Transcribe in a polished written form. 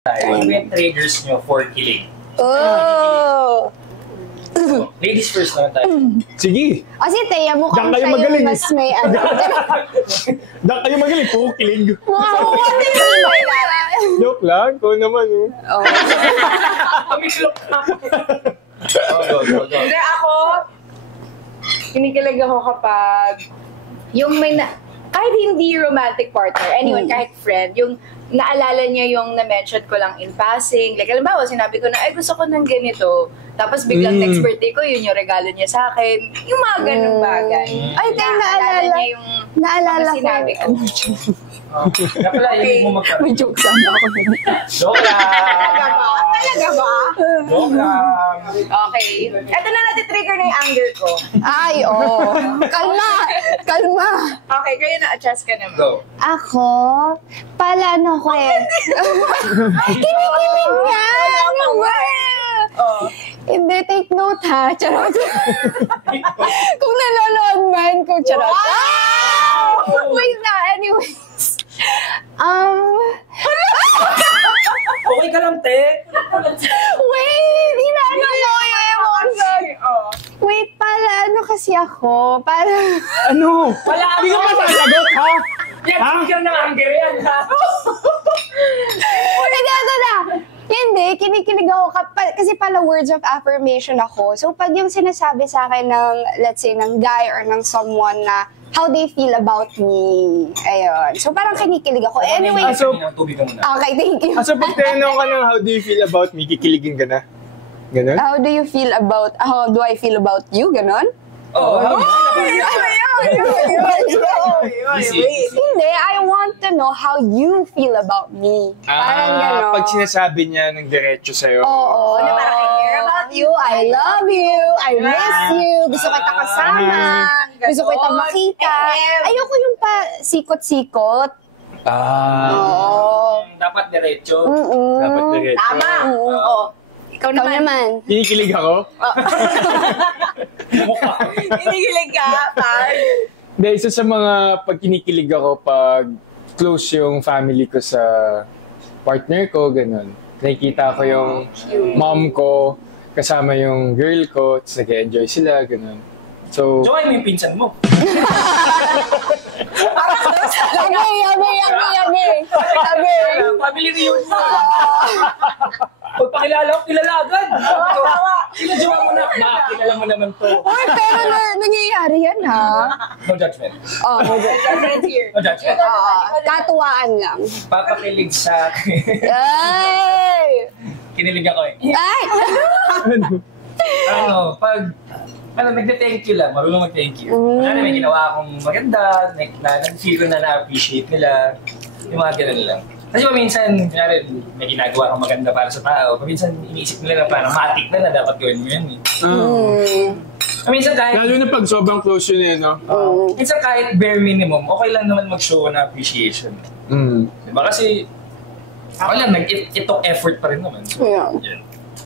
Ano yung triggers nyo for kilig? Oh! Ladies first naman tayo. Sige. O si Thea, mukhang Diyan kayo siya magaling. yung mas may ano. Diyan kayo magaling, puro kilig. Mukhang hindi ba yun? Joke lang, ko naman. Oh. Pamislok na. Go. Hindi ako, kinikilig ako kapag yung may kahit hindi romantic partner, anyone, kahit friend, yung naalala niya yung na-mention ko lang in passing. Like, alambawa, sinabi ko na, ay, gusto ko ng ganito. Tapos biglang next birthday ko, yun yung regalo niya sa akin. Yung mga ganung bagay. Ay, tayo naalala. niya yung Naalala ko. sinabi ko. Kaya pala, hindi mo magkaroon. May joke sana ako. Joke lang. Talaga ba? Joke lang. Okay. Ito na natin-trigger na yung anger ko. Ay, oh. Kalma. Okay, kayo na-adjust ka naman. Go. Ako, palano ko eh. Kinikilig nga! Ano ba? Oh. Hindi, take note ha. Charot. Kung nanonood man, kung charot. Wow! Wait na, anyways. Okay ka lang, te. Wait, inaano ko yung emotion. Oh. Wait, pala, ano kasi ako? Para, Ano? Wala Hindi ka pa sasagot, ha? Yan, trigger ng anger yan, ha? ito na. Hindi, kinikilig ako kasi pala words of affirmation ako. So, pag yung sinasabi sa akin ng, let's say, ng guy or ng someone na how they feel about me. Ayun. So, parang kinikilig ako. Anyway, Tubig ka muna. okay, thank you. So, pag tinanong ka ng how do you feel about me, kikiligin ka na? Ganon? How do I feel about you? Ganon? Oh, how do Easy. Hindi, I want to know how you feel about me. Parang ganon. Pag sinasabi niya ng diretso sa'yo. Oo. Na parang I care about you, I love you, I miss you, gusto kita kasama, gusto kita makita. Ayoko yung pa sikot-sikot. Oo. Dapat diretso. Dapat diretso. Tama. Oo. Ikaw Ikaw naman. naman. Kinikilig ako? Kinikilig ka, par. Hindi, isa sa mga pag kinikilig ako, pag close yung family ko sa partner ko, ganun. Nakikita ko yung mom ko, kasama yung girl ko, tapos nag-enjoy sila, ganun. So, Joke mo yung pinsan mo. Yabi. Family reunion. Pagpakilala ko, kilala agad. Sino jowa mo na? Kilala mo naman to. Uy, pero nangyayari yan ha. No judgment. Oh, Judgment here. No judgment. katuwaan lang. Papakilig sa akin. Ay! Kinilig ako eh. Ay! Nag-thank you lang, marunong mag-thank you. Kasi may ginawa akong maganda, nag-feel ko na na-appreciate nila. Yung mga ganun lang. Kasi paminsan, kunyari, may ginagawa kang maganda para sa tao. Paminsan, iniisip nila na parang matik na dapat gawin mo yan eh. Paminsan kahit... lalo na pag sobrang close yun eh, no? Minsan kahit bare minimum, okay lang naman mag-show na appreciation. Diba? Kasi, ako lang, it took effort pa rin naman. So, Yeah. yun.